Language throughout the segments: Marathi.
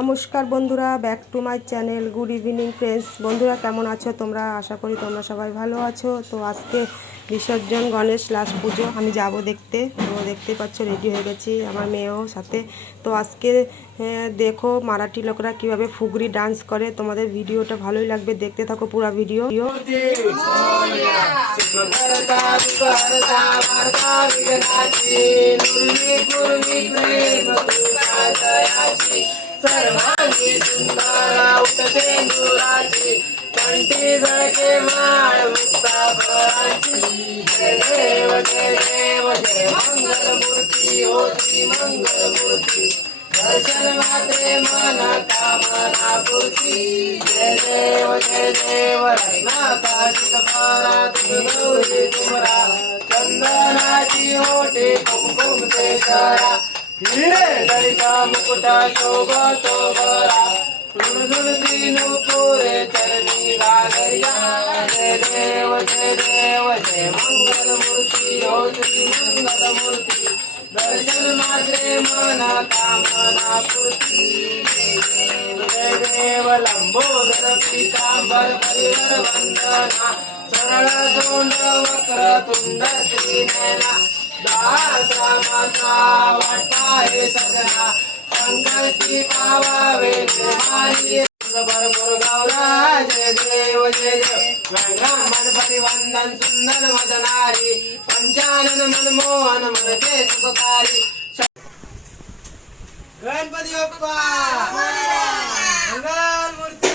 নমস্কার বন্ধুরা, back to my channel. Good evening friends. বন্ধুরা কেমন আছো তোমরা? আশা করি তোমরা সবাই ভালো আছো। তো আজকে বিসর্জন, গণেশ লাস্ট পুজো, আমি যাব দেখতে। তো দেখতেই পাচ্ছ রেডি হয়ে গেছি, আমার মেয়েও সাথে। তো আজকে দেখো মারাঠি লোকরা কীভাবে ফুগরি ডান্স করে। তোমাদের ভিডিওটা ভালোই লাগবে, দেখতে থাকো পুরো ভিডিও। सर्वांगी सुंदरा उठते दुराची कंठी झळके माळ मुक्ता फळाची जय देव जय देव जय मंगल मूर्ती हो श्री मंगल मूर्ती दर्शन मात्रे मन कामना पूर्ती जय देव रत्नाकाशित पारा गौरी तुमरा चंदनाची ओटे कुंकुम ते शरा हिरे ललिता मुकुटा शोभतो बरा तुळझुळती नुपुरे चरणी घागरिया जय देव जय मंगल मूर्ती हो श्री मंगल मूर्ती दर्शन मात्रे मन कामना पूर्ती जय देव लंबोदर पीतांबर परिवर वंदना सरळ तोंड वक्र तुंड त्रिनयना दासरामाचा वाटा हे सजना संकल्पी पावावे मारी भरपूर गौरा जय देव ब्राह्मण परिवंदन सुंदर मदनारी पंचानन मनमोहन मनते सुखकारी गणपती बाप्पा मंगल मूर्ती।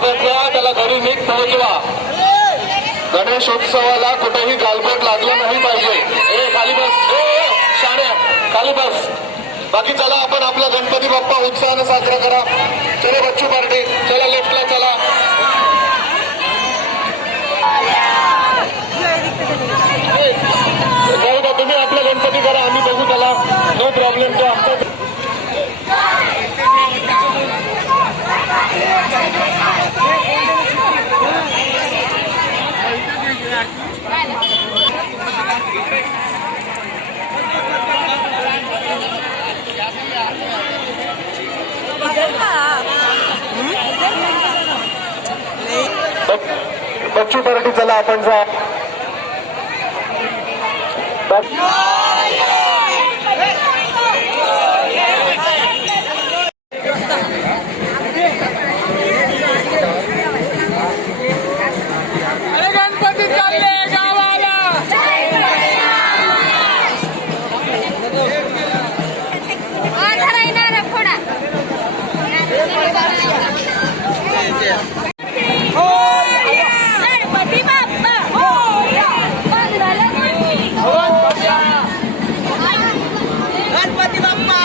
ताब्यात घ्या, त्याला घरी नीट पोहोचवा. गणेशोत्सवाला कुठेही गालबोट लागलं नाही पाहिजे. खाली बस, शाण्या खाली बस. बाकी चला आपण आपला गणपती बाप्पा उत्साहानं साजरा करा. चलो बच्चू पार्टी, चला लेफ्टला चला. जाऊ द्या, तुम्ही आपला गणपती करा, आम्ही बघू त्याला, नो प्रॉब्लेम. तो आमचा बच्चू पार्टी, चला आपण जा. गणपती चालले गावाला. गणपती बाप्पा गणपती बाप्पा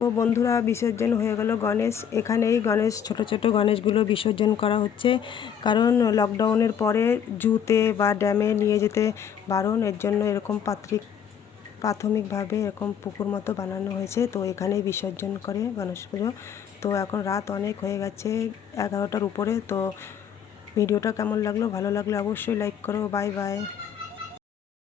তো বন্ধুরা বিসর্জন হয়ে গেল গণেশ। এখানেই গণেশ ছোট ছোট গণেশগুলো বিসর্জন করা হচ্ছে, কারণ লকডাউনের পরে জুতে বা ড্যামে নিয়ে যেতে বারণ, এর জন্য এরকম প্রাথমিকভাবে এরকম পুকুর মতো বানানো হয়েছে। তো এখানেই বিসর্জন করে গণেশ পুজো। তো এখন রাত অনেক হয়ে গেছে, 11টার উপরে। তো ভিডিওটা কেমন লাগলো, ভালো লাগলে অবশ্যই লাইক করো। Bye bye.